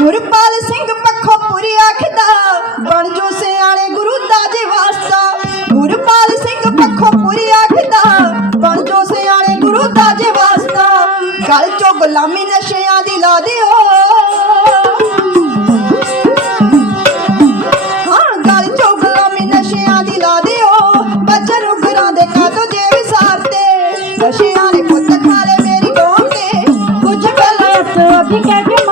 ਗੁਰਪਾਲ ਸਿੰਘ ਪੱਖੋਪੁਰੀ ਆਖਦਾ, ਬਣ ਜੋ ਸਿਆਣੇ ਗੁਰੂ ਦਾ ਜੀ ਵਾਸਾ ਗੁਰਪਾਲ ਸਿੰਘ ਪੱਖੋਪੁਰੀ ਆਖਦਾ, ਬਣ ਜੋ ਸਿਆਣੇ ਗੁਰੂ ਦਾ ਜੀ ਵਾਸਾ ਗਲ ਚੋ ਗੁਲਾਮੀ ਨਸ਼ਿਆਂ ਦੀ ਲਾ ਦਿਓ। Look at me.